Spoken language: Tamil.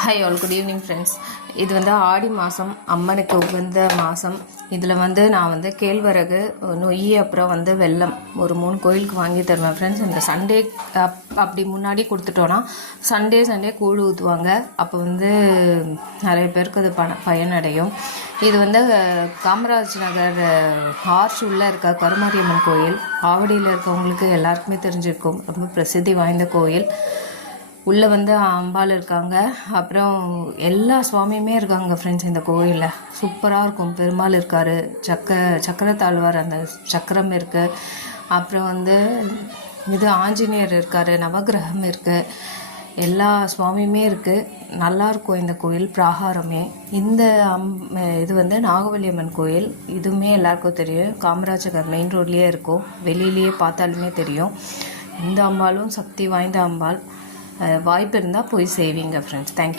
Hi all, good evening friends. இது வந்து ஆடி மாதம், அம்மனுக்கு உகந்த மாதம். இதில் வந்து நான் வந்து கேழ்வரகு, நொய், அப்புறம் வந்து வெல்லம் ஒரு 3 கோயிலுக்கு வாங்கி தருவேன் ஃப்ரெண்ட்ஸ். இந்த சண்டே அப்படி முன்னாடி கொடுத்துட்டோன்னா சண்டே கூழ் ஊற்றுவாங்க. அப்போ வந்து நிறைய பேருக்கு அது பயனடையும். இது வந்து காமராஜ் நகர் ஆர்ச் உள்ளே இருக்க கருமாரியம்மன் கோயில். ஆவடியில் இருக்கவங்களுக்கு எல்லாருக்குமே தெரிஞ்சிருக்கும். ரொம்ப பிரசித்தி வாய்ந்த கோயில். உள்ளே வந்து அம்பாள் இருக்காங்க, அப்புறம் எல்லா சுவாமியுமே இருக்காங்க ஃப்ரெண்ட்ஸ். இந்த கோயிலில் சூப்பராக இருக்கும். பெருமாள் இருக்கார், சக்கரத்தாழ்வார், அந்த சக்கரம் இருக்குது. அப்புறம் வந்து இது ஆஞ்சநேயர் இருக்கார், நவகிரகம் இருக்குது, எல்லா சுவாமியுமே இருக்குது. நல்லாயிருக்கும் இந்த கோயில் பிராகாரமே. இந்த இது வந்து நாகவல்லியம்மன் கோயில். இதுவுமே எல்லாருக்கும் தெரியும். காமராஜர் மெயின் ரோட்லேயே இருக்கும். வெளியிலேயே பார்த்தாலுமே தெரியும். இந்த அம்பாலும் சக்தி வாய்ந்த அம்பாள். வாய்ப்பு இருந்தால் போய் செய்வீங்க ஃப்ரெண்ட்ஸ். தேங்க்யூ.